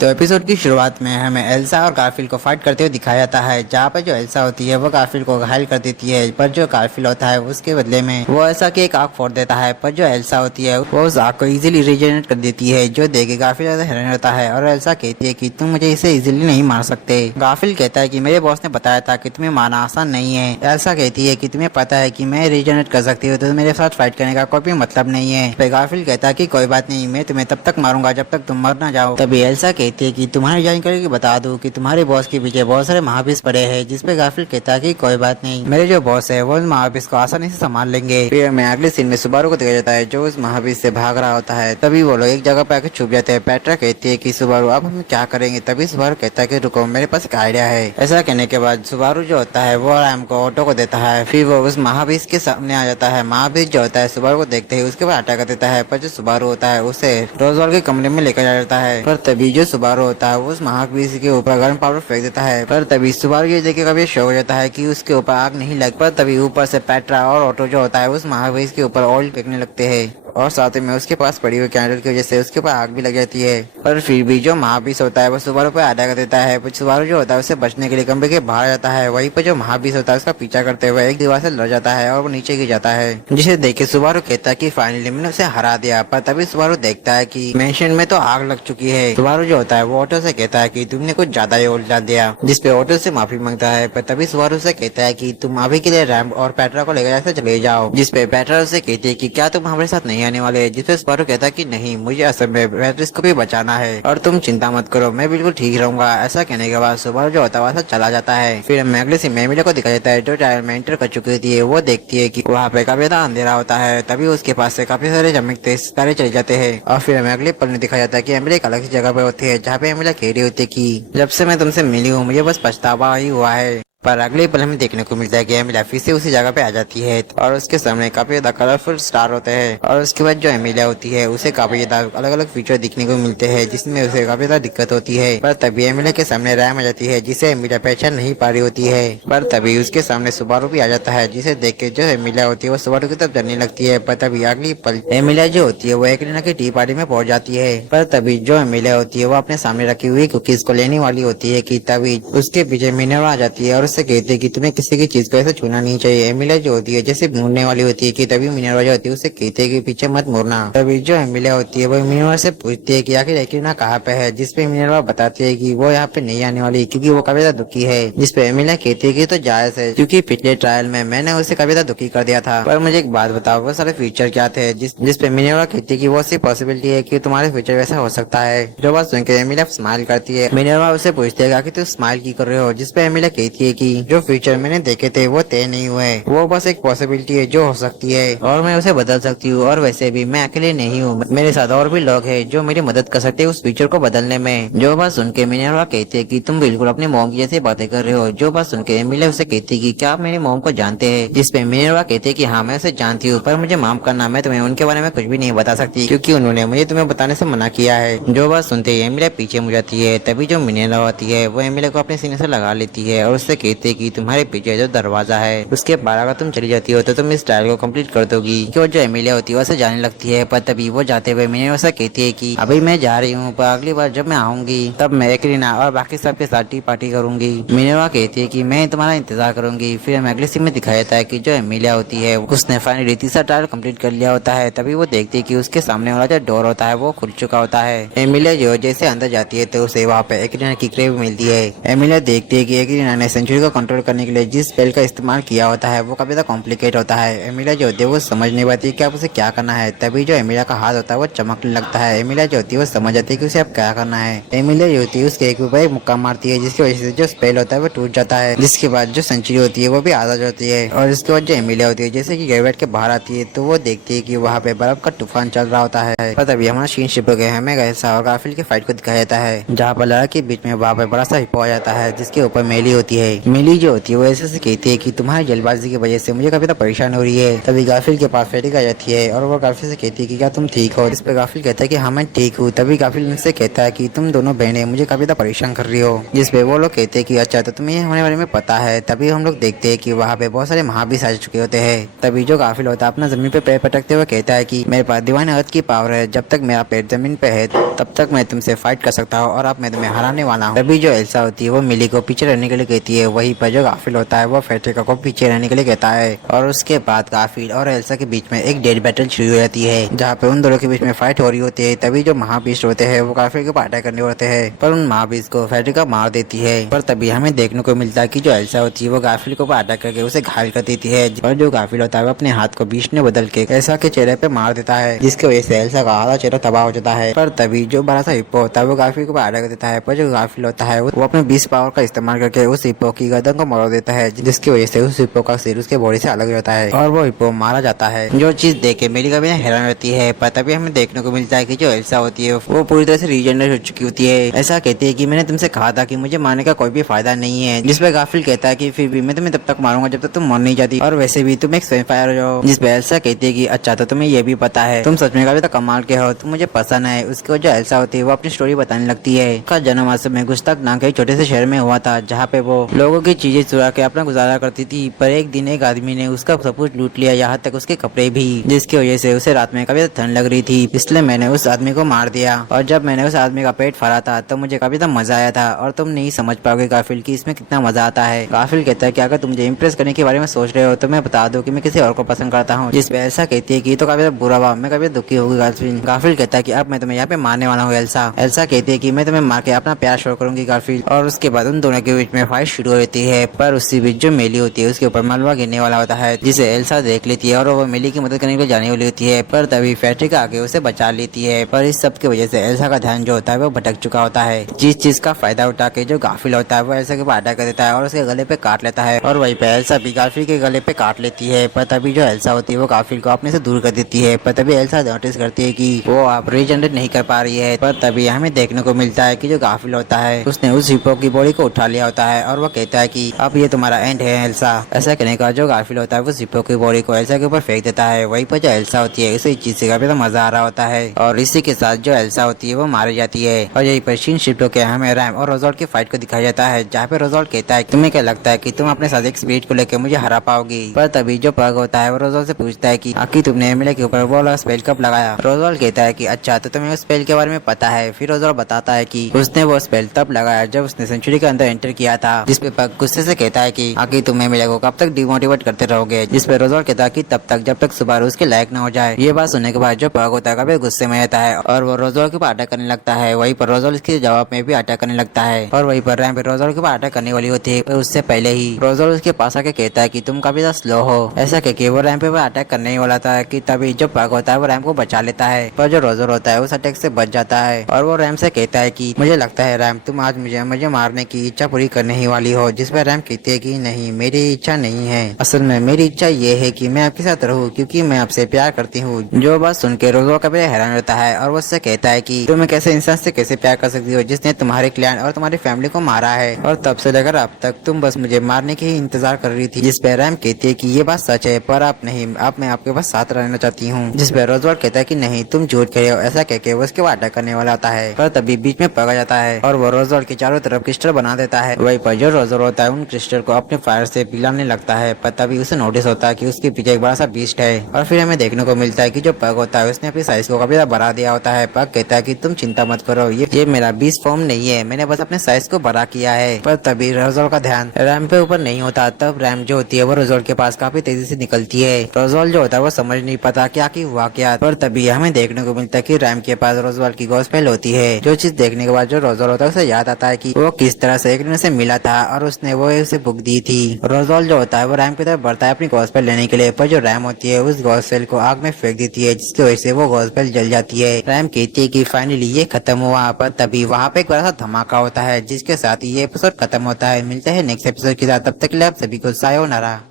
तो एपिसोड की शुरुआत में हमें एल्सा और गारफील्ड को फाइट करते हुए दिखाया जाता है, जहाँ पर जो एल्सा होती है वो गारफील्ड को घायल कर देती है, पर जो गारफील्ड होता है उसके बदले में वो एल्सा की एक आंख फोड़ देता है। पर जो एल्सा होती है वो उस आंख को इजीली रिजेनरेट कर देती है, जो देख के गारफील्ड ज्यादा हैरान होता है और एल्सा कहती है कि तुम मुझे इसे इजीली नहीं मार सकते। गारफील्ड कहता है कि मेरे बॉस ने बताया था कि तुम्हें मारना आसान नहीं है। एल्सा कहती है कि तुम्हें पता है कि मैं रिजेनरेट कर सकती हूँ, तो मेरे साथ फाइट करने का कोई भी मतलब नहीं है। गारफील्ड कहता है कि कोई बात नहीं, मैं तुम्हें तब तक मारूंगा जब तक तुम मर ना जाओ। तभी एल्सा कहती है कि तुम्हारी जानकारी की बता दूं कि तुम्हारे बॉस के पीछे बहुत सारे महाबीस पड़े हैं। जिसपे गारफील्ड कहता है कि कोई बात नहीं, मेरे जो बॉस है वो उस महाबीस को आसानी से संभाल लेंगे। फिर हमें अगले सीन में सुबारू को दिखाया जाता है जो उस महाबीस से भाग रहा होता है। तभी वो लोग एक जगह पे आके छुप जाते हैं। पेट्रा कहती है कि सुबारू अब हम क्या करेंगे। तभी सुबारू कहता है कि रुको, मेरे पास एक आइडिया है। ऐसा कहने के बाद सुबारू जो होता है वो रैम को ऑटो को देता है। फिर वो उस महाबीस के सामने आ जाता है। महाबीस जो होता है सुबारू को देखते ही उसके बाद अटैक कर देता है। पर जो सुबारू होता है उसे रोजवाल के कमरे में लेकर जाता है। पर तभी जो सुबारू होता है उस महाबीस के ऊपर गर्म पाउडर फेंक देता है। पर तभी सुबारू ये देख के कभी शौक हो जाता है कि उसके ऊपर आग नहीं लग। पर तभी ऊपर से पेट्रा और ऑटो जो होता है उस महाबीस के ऊपर ऑयल फेंकने लगते हैं और साथ में उसके पास पड़ी हुई कैंडल की वजह से उसके ऊपर आग भी लग जाती है। पर फिर भी जो महाबीस होता है वो सुबारू पे अटैक कर देता है। पर सुबारू जो होता है उसे बचने के लिए कमरे के बाहर जाता है। वहीं पर जो महाबीस होता है उसका पीछा करते हुए एक दीवार से लड़ जाता है और वो नीचे गिर जाता है, जिसे देख के सुबारू कहता है कि फाइनली मैंने उसे हरा दिया। पर तभी सुबारू देखता है कि मेंशन में तो आग लग चुकी है। सुबारू जो होता है वो ऑटो से कहता है कि तुमने कुछ ज्यादा ही उलझा दिया, जिसपे ऑटो से माफी मांगता है। पर तभी सुबारू से कहता है कि तुम अभी के लिए रैम और पेट्रा को लेकर चले जाओ। जिसपे पेट्रा उसे कहती है कि क्या तुम हमारे साथ नहीं आने वाले। जिसपे सुबारू कहता है कि नहीं, मुझे असल में बेट्रिस को भी बचाना है और तुम चिंता मत करो, मैं बिल्कुल ठीक रहूंगा। ऐसा कहने के बाद सुबारू जो होता है वहाँ चला जाता है। फिर अगले से एमिलिया को दिखाया जाता है जो ट्रायल में एंटर कर चुकी थी। वो देखती है कि वहाँ पे काफी ज्यादा अंधेरा होता है। तभी उसके पास से काफी सारे चमकते सितारे चले जाते हैं। और फिर हमें अगले पल में दिखाया जाता है कि एमिलिया एक अलग सी जगह पे होती है, जहाँ पे एमिलिया कह रही होती है कि जब से मैं तुमसे मिली हूँ मुझे बस पछतावा ही हुआ है। पर अगले पल हमें देखने को मिलता है कि एमिलिया फिर से उसी जगह पे आ जाती है और उसके सामने काफी ज्यादा कलरफुल स्टार होते हैं। और उसके बाद जो एमिलिया होती है उसे काफी ज्यादा अलग अलग फीचर दिखने को मिलते हैं, जिसमें उसे काफी ज्यादा दिक्कत होती है। पर तभी एमिलिया के सामने रैम आ जाती है, जिसे एमिलिया पहचान नहीं पा रही होती है। पर तभी उसके सामने सुबारू भी आ जाता है, जिसे देख के जो एमिलिया होती है वो सुबारू की तरफ जाने लगती है। पर तभी अगली पल एमिलिया जो होती है वो एकरीना की टी पार्टी में पहुंच जाती है। पर तभी जो एमिलिया होती है वो अपने सामने रखी हुई कुकीज को लेने वाली होती है कि तभी उसके पीछे मिनर्वा आ जाती है और उससे कहती है कि तुम्हें किसी की चीज को ऐसे छूना नहीं चाहिए। एमिलिया जो होती है जैसे मुड़ने वाली होती है कि तभी मिनर्वा जो होती है उससे कहते हैं कि पीछे मत मुड़ना। तभी जो एमिलिया होती है वो मिनर्वा से पूछती है कि आखिर एकरीना कहाँ पे है। जिसपे मिनर्वा बताती है कि वो यहाँ पे नहीं आने वाली क्योंकि वो काफी ज्यादा दुखी है। जिसपे एमिलिया कहती है कि तो जायज है क्योंकि पिछले ट्रायल में मैंने उसे काफी ज्यादा दुखी कर दिया था। पर मुझे एक बात बताओ, वो सारे फीचर क्या थे। जिसपे मिनर्वा कहती है कि वो सिर्फ पॉसिबिलिटी है कि तुम्हारे फ्यूचर वैसा हो सकता है। जो बात सुनकर एमिलिया स्माइल करती है। मिनर्वा उसे पूछती है कि तुम स्माइल की कर रहे हो। जिसपे एमिलिया कहती है कि जो फ्यूचर मैंने देखे थे वो तय नहीं हुए, वो बस एक पॉसिबिलिटी है जो हो सकती है और मैं उसे बदल सकती हूँ। और वैसे भी मैं अकेले नहीं हूँ, मेरे साथ और भी लोग हैं जो मेरी मदद कर सकते हैं उस फ्यूचर को बदलने में। जो बात सुन के मिनर्वा कहती है कि तुम बिल्कुल अपने मॉम की जैसी बातें कर रहे हो। जो बात सुन के एमिलिया उसे कहती है कि क्या आप मेरी मॉम को जानते हैं। जिसपे मिनर्वा कहती है कि हाँ मैं उसे जानती हूँ, पर मुझे माफ करना, मैं तुम्हें उनके बारे में कुछ भी नहीं बता सकती क्योंकि उन्होंने मुझे तुम्हें बताने से मना किया है। जो बात सुनते ही एमिलिया पीछे मुड़ जाती है। तभी जो मिनर्वा आती है वो एमिलिया को अपने सीने से लगा लेती है और उससे कहती है कि तुम्हारे पीछे जो दरवाजा है उसके बाहर अगर तुम चली जाती हो तो तुम इस ट्रायल को कंप्लीट कर दोगी। कि जो एमिलिया होती है वैसे जाने लगती है। पर तभी वो जाते हुए मिनर्वा से कहती है कि अभी मैं जा रही हूँ, पर अगली बार जब मैं आऊंगी तब मैं एकरीना और बाकी सबके साथ टी पार्टी करूंगी। मिनर्वा कहती है कि मैं तुम्हारा इंतजार करूंगी। फिर हमें अगले सीन में दिखाया जाता है कि जो एमिलिया होती है उसने फाइनली तीसरा ट्रायल कंप्लीट कर लिया होता है। तभी वो देखती है कि उसके सामने वाला जो डोर होता है वो खुल चुका होता है। एमिलिया जो जैसे अंदर जाती है तो उसे वहाँ पे एकरीना की क्रेव मिलती है। एमिलिया देखती है कि एकरीना ने सेंचुरी को कंट्रोल करने के लिए जिस स्पेल का इस्तेमाल किया होता है वो काफी ज्यादा कॉम्प्लिकेट होता है। एमिलिया जो होती है वो समझ नहीं पाती कि अब उसे क्या करना है। तभी जो एमिलिया का हाथ होता है वो चमकने लगता है। एमिलिया जो होती है वो समझ जाती है कि उसे अब क्या करना है। एमिलिया जो होती है उसके एक ऊपर एक मुक्का मारती है, जिसकी वजह से जो स्पेल होता है वो टूट जाता है। जिसके बाद जो सेंचुरी होती है वो भी आजाद होती है। और इसके बाद जो एमिलिया होती है जैसे कि गेट के बाहर आती है तो वो देखती है कि वहाँ पे बर्फ का तूफान चल रहा होता है। पर तभी हमारा सीन शिप हो गया, हमें एल्सा और गारफील्ड की फाइट को दिखाया जाता है, जहाँ पर लड़ाई के बीच में वहाँ पे बड़ा सा हिप्पो आ जाता है जिसके ऊपर मेली होती है। मिली जो होती है वो ऐसे से कहती है कि तुम्हारी जल्दबाजी की वजह से मुझे काफी परेशान हो रही है। तभी गाफिल के पास फेटी आ जाती है और वो गाफिल से कहती है कि क्या तुम ठीक हो। इस पे गाफिल कहता है कि हाँ मैं ठीक हूँ। तभी गाफिल उनसे कहता है कि तुम दोनों बहनें मुझे काफी परेशान कर रही हो। जिसपे वो लोग कहते हैं कि अच्छा तो तुम्हें हमारे बारे में पता है। तभी हम लोग देखते हैं कि वहाँ पे बहुत सारे महाबीस आ चुके होते हैं। तभी जो गाफिल होता है अपना जमीन पे पैर पटकते हुए कहता है कि मेरे पास दीवान अर्थ की पावर है, जब तक मेरा पैर जमीन पे है तब तक मैं तुमसे फाइट कर सकता हूँ और अब मैं तुम्हें हराने वाला हूँ। तभी जो एल्सा होती है वो मिली को पीछे रहने के लिए कहती है। वहीं पर जो गाफिल होता है वो फेट्रिका को पीछे रहने के लिए कहता है और उसके बाद गाफिल और एल्सा के बीच में एक डेड बैटल शुरू हो जाती है जहाँ पे उन दोनों के बीच में फाइट हो रही होती है। तभी जो महाबीस्ट होते हैं वो गाफिल के ऊपर अटैक करने होते हैं पर उन महाबीस्ट को फेट्रिका मार देती है। पर तभी हमें देखने को मिलता है कि जो एल्सा होती है वो गाफिल को अटैक करके उसे घायल कर देती है और जो गाफिल होता है वो अपने हाथ को बीच में बदल के एल्सा के चेहरे पे मार देता है जिसकी वजह से एल्सा का आधा चेहरा तबाह हो जाता है। पर तभी जो बड़ा सा हिप्पो होता है वो गाफिल को अटैक कर देता है पर जो गाफिल होता है वो अपने 20 पावर का इस्तेमाल करके उस हिप्पो की गर्दन को मोड़ देता है जिसकी वजह से उस हिप्पो का सिर उसके बॉडी से अलग हो जाता है और वो हिप्पो मारा जाता है। जो चीज देख के मेरी कभी हैरान होती है पर तभी हमें देखने को मिलता है कि जो एल्सा होती है वो पूरी तरह से रीजनरेट हो चुकी होती है। ऐसा कहती है कि मैंने तुमसे कहा था कि मुझे मारने का कोई भी फायदा नहीं है। जिसपे गाफिल कहता है कि फिर भी मैं तुम्हें तब तक मारूंगा जब तक तुम मर नहीं जाती और वैसे भी तुम एक स्वयंफायर हो। जिसपे एल्सा कहती है कि अच्छा तो तुम्हें ये भी पता है, तुम सच में काफी कमाल के हो, तुम मुझे पसंद है। उसके जो एल्सा होती है वो अपनी स्टोरी बताने लगती है। उसका जन्म असल में गुस्ताख नाम के छोटे से शहर में हुआ था जहाँ पे वो लोगों की चीजें चुरा के अपना गुजारा करती थी। पर एक दिन एक आदमी ने उसका सब कुछ लूट लिया, यहाँ तक उसके कपड़े भी, जिसकी वजह से उसे रात में काफी ठंड लग रही थी। इसलिए मैंने उस आदमी को मार दिया और जब मैंने उस आदमी का पेट फाड़ा था तो मुझे काफी मजा आया था और तुम नहीं समझ पाओगे गाफिल की इसमें कितना मजा आता है। गाफिल कहता है कि अगर तुम मुझे इम्प्रेस करने के बारे में सोच रहे हो तो मैं बता दूं कि मैं किसी और को पसंद करता हूँ। जिस पे एल्सा कहती है कि तो काफी बुरा हुआ, मैं काफी दुखी होगी। गाफिल कहता है कि अब मैं तुम्हें यहाँ पे मारने वाला हूँ एल्सा। एल्सा कहती है कि मैं तुम्हें मार के अपना प्यार शो करूंगी गाफिल। और उसके बाद उन दोनों के बीच में फाइट शुरू होती है पर उसी बीच जो मेली होती है उसके ऊपर मलबा गिरने वाला होता है जिसे एल्सा देख लेती है और वो मेली की मदद करने के लिए जाने वाली होती है पर तभी फेट्रिका आके उसे बचा लेती है। पर इस सब की वजह से एल्सा का ध्यान जो होता है वो भटक चुका होता है। जिस चीज का फायदा उठा के जो गाफिल होता है वो एल्सा के ऊपर अटैक कर देता है और उसके गले पे काट लेता है और वहीं पे एल्सा भी गाफिल के गले पे काट लेती है। पर तभी जो एल्सा होती है वो गाफिल को अपने से दूर कर देती है। पर तभी एल्सा नोटिस करती है कि वो आप रीजनरेट नहीं कर पा रही है। पर तभी हमें देखने को मिलता है कि जो गाफिल होता है उसने उस हिप्पो की बॉडी को उठा लिया होता है और वो कहता है कि अब ये तुम्हारा एंड है एल्सा। ऐसा कहने का जो गाफिल होता है वो हिप्पो की बॉडी को एल्सा के ऊपर फेंक देता है। वहीं पर जो एल्सा होती है उसे चीज से काफी मजा आ रहा होता है और इसी के साथ जो एल्सा होती है वो मारी जाती है। और यही पर शीन शिप्टो के हमें रैम और रोजोल्ट की फाइट को दिखाया जाता है जहाँ पे रोजोल्ट कहता है तुम्हें क्या लगता है कि तुम अपने साथ एक स्पीड को लेकर मुझे हरा पाओगी। पर तभी जो पग होता है वो रोजोल्ट से पूछता है कि आखिर तुमने एमिले के ऊपर वो वाला स्पेल कब लगाया। रोजोल्ट कहता है कि अच्छा तो तुम्हें उस स्पेल के बारे में पता है। फिर रोजोल्ट बताता है कि उसने वो स्पेल तब लगाया जब उसने सेंचुरी के अंदर एंटर किया था। जिसपे पग गुस्से से कहता है कि आखिर तुम एमिले को कब तक डिमोटिवेट करते रहोगे। जिसपे रोजोल्ट कहता है कि तब तक जब तक सुबारू उसके लायक न हो जाए। ये बात सुनने के बाद जो पग होता है काफी गुस्से में रहता है और वो रोजोल्ट के ऊपर अटैक करने लगता है। वहीं पर रोजोल्ट इसके जवाब में भी अटैक करने लगता है और वहीं पर रैम पे रोजोल्ट के ऊपर अटैक करने वाली होती है। उससे पहले ही रोजोल्ट उसके पास आके कहता है कि तुम काफी ज्यादा स्लो हो। ऐसा कहके वो रैम पे अटैक करने ही वाला था कि तभी जो पग होता है वो रैम को बचा लेता है पर जो रोजोल्ट होता है उस अटैक से बच जाता है और वो रैम से कहता है कि मुझे लगता है रैम तुम आज मुझे मारने की इच्छा पूरी करने ही वाली हो। जिसपे रैम कहती है कि नहीं मेरी इच्छा नहीं है, असल में मेरी इच्छा ये है कि मैं आपके साथ रहूं क्योंकि मैं आपसे प्यार करती हूँ। जो बात सुन के रोजोल्ट काफी हैरान रहता है और वो उससे कहता है कि तुम एक ऐसे इंसान से कैसे प्यार कर सकती हो जिसने तुम्हारे क्लैन और तुम्हारी फैमिली को मारा है और तब से लेकर अब तक तुम बस मुझे मारने के ही इंतजार कर रही थी। जिसपे रैम कहती है कि ये बात सच है पर आप नहीं, अब मैं आपके पास साथ रहना चाहती हूँ। जिसपे रोजोल्ट कहता है कि नहीं तुम झूठ कह रहे हो। ऐसा कहके वो उसके अटैक करने वाला होता है पर तभी बीच में पकड़ जाता है और वो रोजोल्ट के चारों तरफ क्रिस्टल बना देता है। वही पर जो रोजोल्ट होता है उन क्रिस्टल को अपने फायर से पिलाने लगता है पर तभी उसे नोटिस होता है कि उसके पीछे एक बड़ा सा बीस्ट है और फिर हमें देखने को मिलता है कि जो पग होता है उसने अपनी साइज को काफी बढ़ा दिया होता है। पग कहता है कि तुम चिंता मत करो, ये मेरा बीस्ट फॉर्म नहीं है, मैंने बस अपने साइज को बड़ा किया है। पर तभी रोजोल्ट का ध्यान रैम पे ऊपर नहीं होता। तब रैम जो होती है वो रोजोल्ट के पास काफी तेजी से निकलती है। रोजोल्ट जो होता है वो समझ नहीं पाता क्या की हुआ क्या। पर तभी हमें देखने को मिलता है कि रैम के पास रोजोल्ट की गॉस्पेल होती है। जो चीज देखने के बाद जो रोजोल्ट होता है उसे याद आता है कि वो किस तरह से एक दिन से मिला था और उसने वो उसे बुक दी थी। रोजोल्ट जो होता है वो रैम की तरफ बढ़ता है अपनी गॉस्पेल लेने के लिए पर जो रैम होती है उस गॉस्पेल को आग में फेंक देती है जिसकी वजह से वो गॉस्पेल जल जाती है। रैम कहती है कि फाइनली ये खत्म हुआ। पर तभी वहाँ पे एक बड़ा सा धमाका होता है जिसके साथ ये एपिसोड खत्म होता है। मिलते हैं नेक्स्ट एपिसोड के साथ, तब तक के लिए आप सभी को सायोनारा।